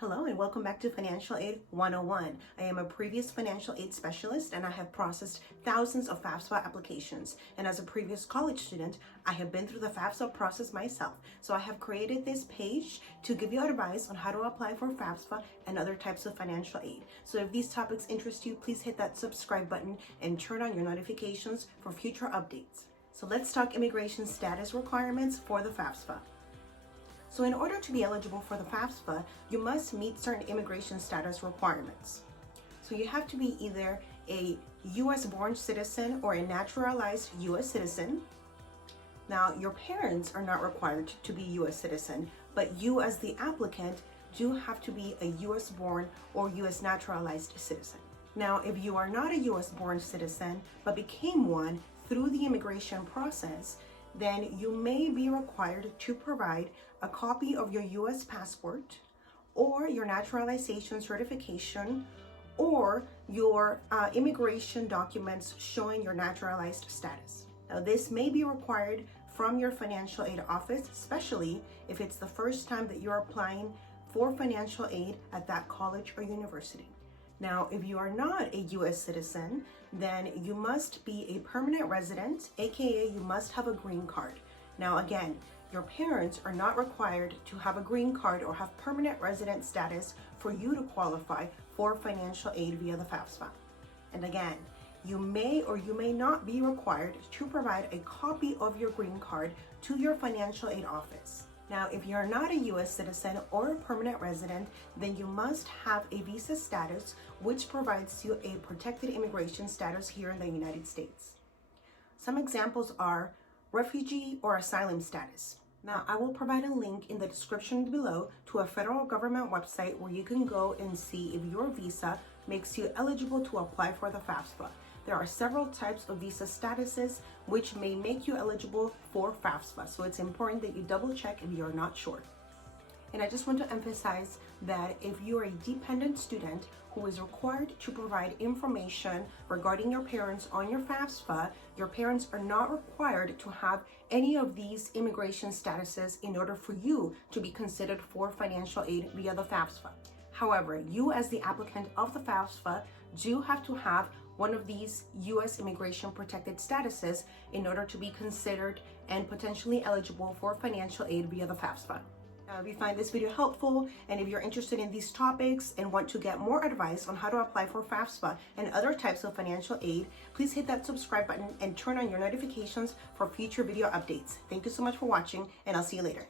Hello and welcome back to Financial Aid 101. I am a previous financial aid specialist and I have processed thousands of FAFSA applications. And as a previous college student, I have been through the FAFSA process myself. So I have created this page to give you advice on how to apply for FAFSA and other types of financial aid. So if these topics interest you, please hit that subscribe button and turn on your notifications for future updates. So let's talk immigration status requirements for the FAFSA. So in order to be eligible for the FAFSA, you must meet certain immigration status requirements. So you have to be either a US born citizen or a naturalized US citizen. Now, your parents are not required to be US citizen, but you as the applicant do have to be a US born or US naturalized citizen. Now, if you are not a US born citizen, but became one through the immigration process, then you may be required to provide a copy of your US passport or your naturalization certification or your immigration documents showing your naturalized status. Now, this may be required from your financial aid office, especially if it's the first time that you're applying for financial aid at that college or university. Now, if you are not a US citizen, then you must be a permanent resident, aka you must have a green card. Now, again, your parents are not required to have a green card or have permanent resident status for you to qualify for financial aid via the FAFSA. And again, you may or you may not be required to provide a copy of your green card to your financial aid office. Now, if you're not a US citizen or a permanent resident, then you must have a visa status, which provides you a protected immigration status here in the United States. Some examples are refugee or asylum status. Now, I will provide a link in the description below to a federal government website where you can go and see if your visa makes you eligible to apply for the FAFSA. There are several types of visa statuses which may make you eligible for FAFSA, so it's important that you double check if you're not sure. And I just want to emphasize that if you're a dependent student who is required to provide information regarding your parents on your FAFSA, your parents are not required to have any of these immigration statuses in order for you to be considered for financial aid via the FAFSA. However, you as the applicant of the FAFSA do have to have one of these U.S. immigration protected statuses in order to be considered and potentially eligible for financial aid via the FAFSA. If you find this video helpful and if you're interested in these topics and want to get more advice on how to apply for FAFSA and other types of financial aid, please hit that subscribe button and turn on your notifications for future video updates. Thank you so much for watching, and I'll see you later.